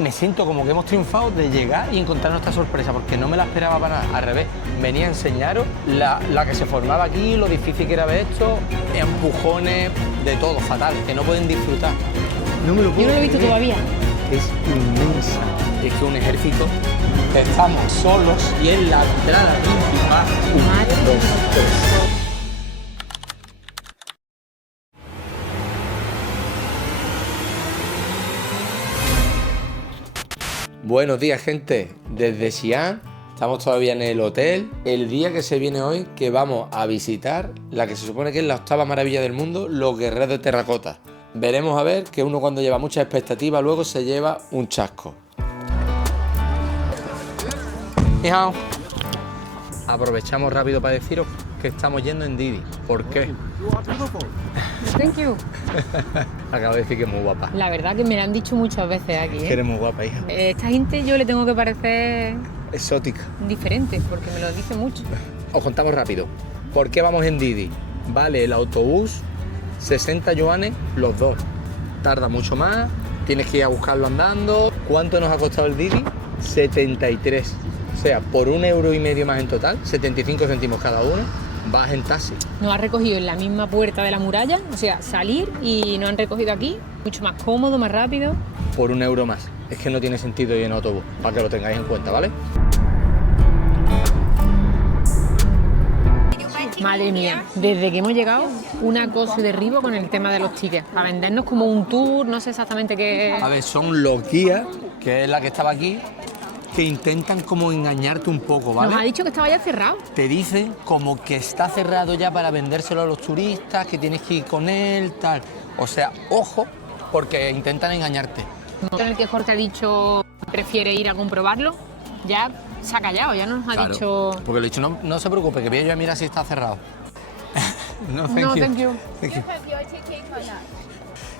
Me siento como que hemos triunfado de llegar y encontrarnos esta sorpresa, porque no me la esperaba para nada. Al revés, venía a enseñaros la que se formaba aquí, lo difícil que era ver esto, empujones, de todo, fatal, que no pueden disfrutar. No me lo puedo Yo no lo he visto creer. todavía. Es inmensa. Es que un ejército, estamos solos y es la entrada principal. Madre Un, dos, tres. Buenos días, gente, desde Xi'an. Estamos todavía en el hotel. El día que se viene hoy, que vamos a visitar la que se supone que es la octava maravilla del mundo, los guerreros de terracota. Veremos a ver que uno, cuando lleva mucha expectativa, luego se lleva un chasco. Ni hao. Aprovechamos rápido para deciros que estamos yendo en Didi. ¿Por qué? Thank you. Acabo de decir que es muy guapa. La verdad que me lo han dicho muchas veces aquí, Que ¿eh? eres muy guapa, hija. Esta gente yo le tengo que parecer Exótica. diferente, porque me lo dice mucho. Os contamos rápido. ¿Por qué vamos en Didi? Vale, el autobús 60 yuanes los dos. Tarda mucho más, tienes que ir a buscarlo andando. ¿Cuánto nos ha costado el Didi? 73. O sea, por 1,5 € más en total, 75 céntimos cada uno, vas en taxi. Nos ha recogido en la misma puerta de la muralla, o sea, salir y nos han recogido aquí, mucho más cómodo, más rápido. Por 1 € más. Es que no tiene sentido ir en autobús, para que lo tengáis en cuenta, ¿vale? Madre mía, desde que hemos llegado, una acoso y derribo con el tema de los tickets. A vendernos como un tour, no sé exactamente qué. A ver, son los guías, que es la que estaba aquí, que intentan como engañarte un poco, ¿vale? Nos ha dicho que estaba ya cerrado. Te dicen como que está cerrado ya para vendérselo a los turistas, que tienes que ir con él, tal. O sea, ojo, porque intentan engañarte. En el que Jorge ha dicho prefiere ir a comprobarlo, ya se ha callado, ya nos ha Claro, dicho. porque le he dicho, no se preocupe, que voy yo a mirar si está cerrado. No, No, thank you. Thank you.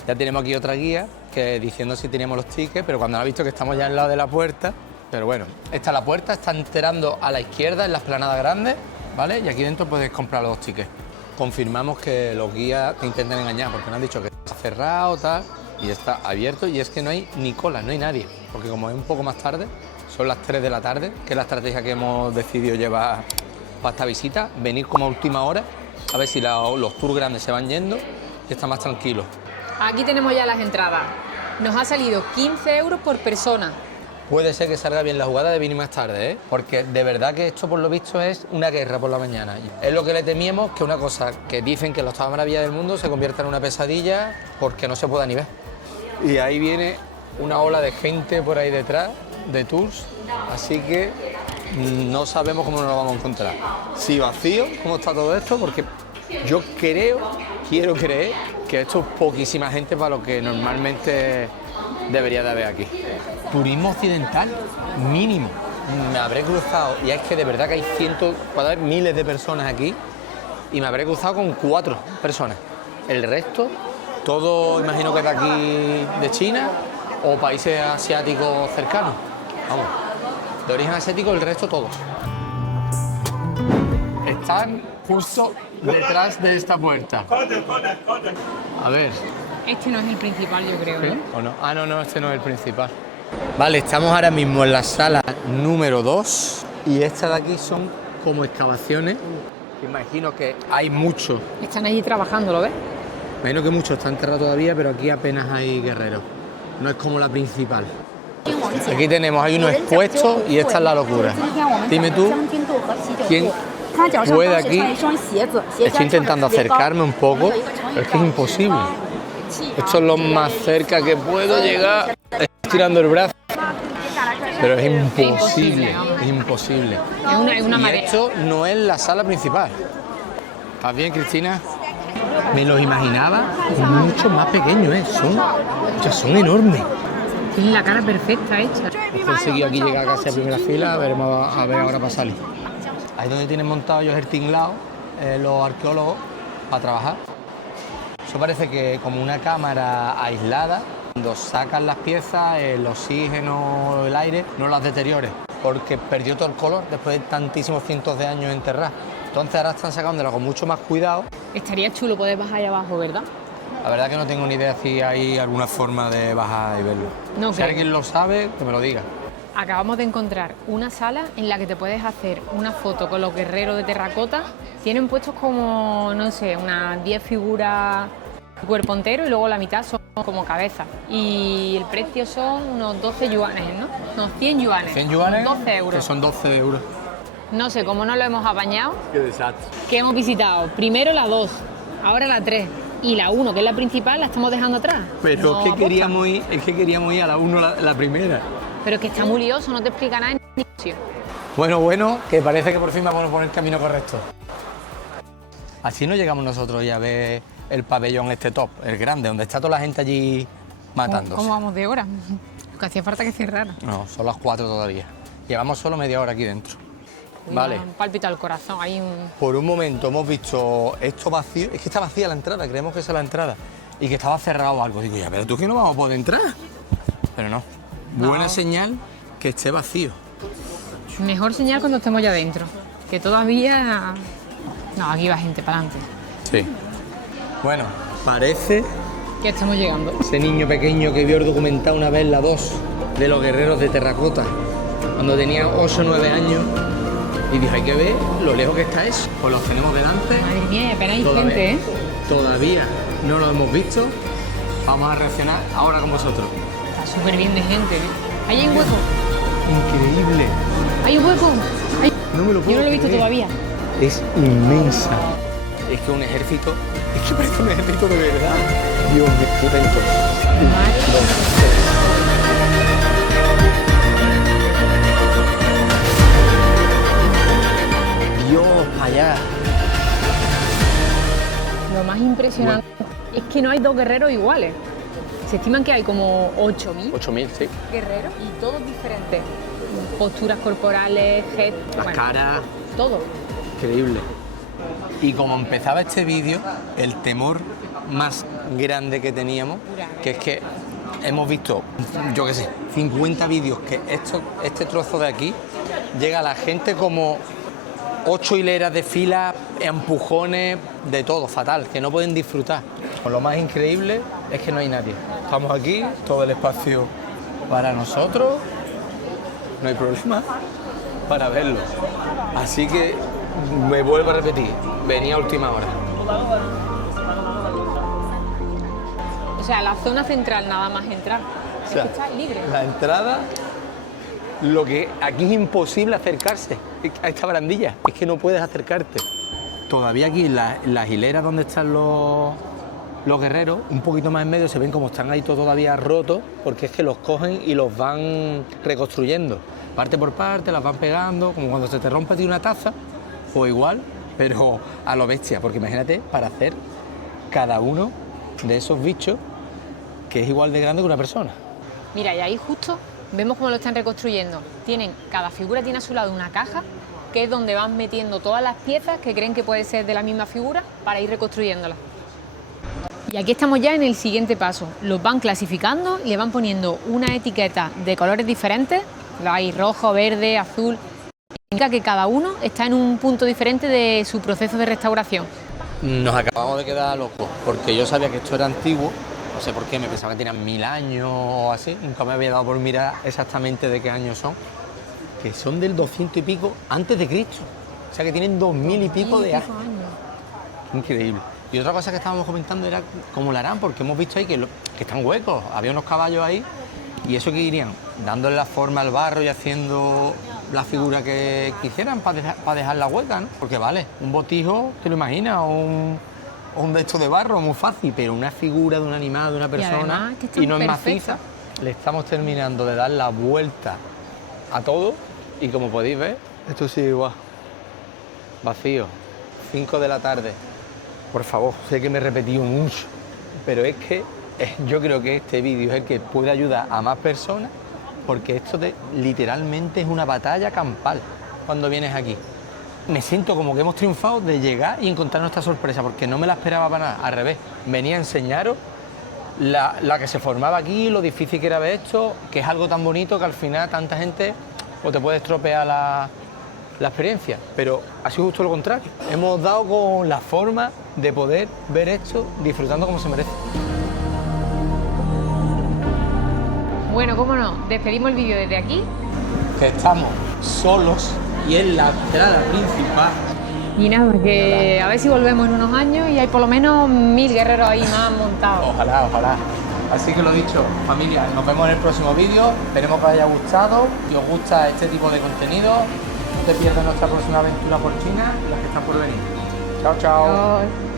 Ya tenemos aquí otra guía que diciendo si teníamos los tickets, pero cuando ha visto que estamos ya al lado de la puerta. Pero bueno, esta es la puerta, está entrando a la izquierda en la explanada grande, ¿vale? Y aquí dentro puedes comprar los tickets. Confirmamos que los guías te intentan engañar porque nos han dicho que está cerrado, tal, y está abierto, y es que no hay ni cola, no hay nadie, porque como es un poco más tarde, son las 3 de la tarde, que es la estrategia que hemos decidido llevar para esta visita, venir como a última hora, a ver si los tours grandes se van yendo y está más tranquilo. Aquí tenemos ya las entradas. Nos ha salido 15 € por persona. Puede ser que salga bien la jugada de venir más tarde, ¿eh? Porque de verdad que esto, por lo visto, es una guerra por la mañana. Es lo que le temíamos, que una cosa que dicen que la octava maravilla del mundo se convierta en una pesadilla porque no se pueda ni ver. Y ahí viene una ola de gente por ahí detrás, de tours, así que no sabemos cómo nos lo vamos a encontrar. Si vacío, cómo está todo esto, porque yo quiero creer que esto es poquísima gente para lo que normalmente debería de haber aquí. Turismo occidental mínimo. Me habré cruzado, y es que de verdad que hay puede haber miles de personas aquí, y me habré cruzado con 4 personas. El resto, todo imagino que es de aquí, de China, o países asiáticos cercanos. Vamos, de origen asiático, el resto todos. Están justo detrás de esta puerta. A ver. Este no es el principal, yo creo, ¿no? ¿O no? Ah, no, este no es el principal. Vale, estamos ahora mismo en la sala número 2 y estas de aquí son como excavaciones. Imagino que hay muchos. Están allí trabajando, ¿lo ves? Imagino que muchos están enterrados todavía, pero aquí apenas hay guerreros. No es como la principal. Aquí tenemos, hay unos expuestos y esta es la locura. Dime tú, ¿quién puede aquí? Estoy intentando acercarme un poco, pero es que es imposible. Esto es lo más cerca que puedo llegar. Estoy tirando el brazo, pero es imposible, es imposible. Es una Y madera. esto no es la sala principal. ¿Estás bien, Cristina? Me los imaginaba mucho más pequeños, ¿eh? Son enormes. Tiene la cara perfecta hecha. He conseguido aquí llegar casi a primera fila, veremos a ver ahora para salir. Ahí donde tienen montado ellos el tinglao, los arqueólogos, para trabajar. Eso parece que como una cámara aislada, cuando sacan las piezas, el oxígeno, el aire, no las deteriore, porque perdió todo el color después de tantísimos cientos de años enterradas. Entonces ahora están sacándola con mucho más cuidado. Estaría chulo poder bajar ahí abajo, ¿verdad? La verdad que no tengo ni idea si hay alguna forma de bajar y verlo. No Si creo. alguien lo sabe, que me lo diga. Acabamos de encontrar una sala en la que te puedes hacer una foto con los guerreros de terracota. Tienen puestos como, no sé, unas 10 figuras de cuerpo entero y luego la mitad son como cabeza. Y el precio son unos 12 yuanes, ¿no? No, 100 yuanes. 100 yuanes, 12 euros. que son 12 euros. No sé, cómo no lo hemos apañado, Qué desastre. que hemos visitado primero la 2, ahora la 3 y la 1, que es la principal, la estamos dejando atrás. Pero No, aposta. es que queríamos ir a la 1, la primera. Pero es que está muy lioso, no te explica nada en ningún sitio. Bueno, que parece que por fin vamos a poner el camino correcto. Así no llegamos nosotros ya a ver el pabellón este top, el grande, donde está toda la gente allí matándose. ¿Cómo vamos de hora? Que hacía falta que cerrara. No, son las 4 todavía. Llevamos solo media hora aquí dentro. Vale. Un pálpito al corazón, hay un... Por un momento hemos visto esto vacío. Es que está vacía la entrada, creemos que esa es la entrada. Y que estaba cerrado o algo. Digo, ya, pero tú que no vamos a poder entrar. Pero no. Buena señal que esté vacío. Mejor señal cuando estemos ya dentro. Que todavía... No, aquí va gente para adelante. Sí. Bueno, parece Que estamos llegando. ese niño pequeño que vio el documental una vez, la 2, de los guerreros de terracota, cuando tenía 8 o 9 años. Y dije, hay que ver lo lejos que está eso. Pues los tenemos delante. Madre mía, apenas hay Todavía- gente, ¿eh? Todavía no lo hemos visto. Vamos a reaccionar ahora con vosotros. Está súper bien de gente, ¿eh? Ahí hay un hueco. Increíble. Hay un hueco. Ay, No me lo puedo yo no lo he visto creer. todavía. Es inmensa. Es que un ejército, es que parece un ejército de verdad. Dios mío, qué atento. Dios, allá. Lo más impresionante es que no hay dos guerreros iguales. Se estiman que hay como 8.000 8.000, sí. guerreros y todos diferentes. Posturas corporales, gestos, Las caras. todo. Increíble. Y como empezaba este vídeo, el temor más grande que teníamos, que es que hemos visto, yo qué sé, 50 vídeos que este trozo de aquí llega a la gente como 8 hileras de fila, empujones, de todo, fatal, que no pueden disfrutar. Pues lo más increíble es que no hay nadie. Estamos aquí, todo el espacio para nosotros, no hay problema para verlo. Así que me vuelvo a repetir, venía a última hora. O sea, la zona central nada más entrar. O sea, Es que está libre. la entrada, lo que aquí es imposible acercarse a esta barandilla, es que no puedes acercarte. Todavía aquí en las hileras donde están los guerreros, un poquito más en medio, se ven como están ahí todavía rotos, porque es que los cogen y los van reconstruyendo. Parte por parte, las van pegando, como cuando se te rompe a ti una taza, o igual, pero a lo bestia, porque imagínate, para hacer cada uno de esos bichos, que es igual de grande que una persona. Mira, y ahí justo vemos cómo lo están reconstruyendo. Cada figura tiene a su lado una caja, que es donde van metiendo todas las piezas que creen que puede ser de la misma figura para ir reconstruyéndola. Y aquí estamos ya en el siguiente paso. Los van clasificando y le van poniendo una etiqueta de colores diferentes. Lo hay rojo, verde, azul. Indica que cada uno está en un punto diferente de su proceso de restauración. Nos acabamos de quedar locos, porque yo sabía que esto era antiguo, no sé por qué, me pensaba que tenían 1000 años o así, nunca me había dado por mirar exactamente de qué años son, que son del 200 y pico antes de Cristo, o sea que tienen 2000 y pico de años. Increíble. Y otra cosa que estábamos comentando era cómo lo harán, porque hemos visto ahí que están huecos, había unos caballos ahí, y eso que irían dándole la forma al barro y haciendo la figura que quisieran para dejar la hueca, ¿no? Porque vale, un botijo, te lo imaginas, o un de estos de barro, muy fácil, pero una figura de un animal, de una persona, además que están y no es perfectas. maciza, le estamos terminando de dar la vuelta a todo, y como podéis ver, esto sigue igual, vacío, 5 de la tarde. Por favor, sé que me he repetido mucho, pero es que yo creo que este vídeo es el que puede ayudar a más personas, porque esto literalmente es una batalla campal cuando vienes aquí. Me siento como que hemos triunfado de llegar y encontrar nuestra sorpresa, porque no me la esperaba para nada, al revés. Venía a enseñaros la que se formaba aquí, lo difícil que era ver esto, que es algo tan bonito que al final tanta gente o te puede estropear la experiencia, pero ha sido justo lo contrario. Hemos dado con la forma de poder ver esto disfrutando como se merece. Bueno, cómo no, despedimos el vídeo desde aquí. Que estamos solos y es la entrada principal. Y nada, que a ver si volvemos en unos años y hay por lo menos 1000 guerreros ahí más montados. Ojalá, ojalá. Así que lo dicho, familia, nos vemos en el próximo vídeo. Esperemos que os haya gustado. Si os gusta este tipo de contenido, no te pierdas nuestra próxima aventura por China y las que están por venir. Chao, chao. Adiós.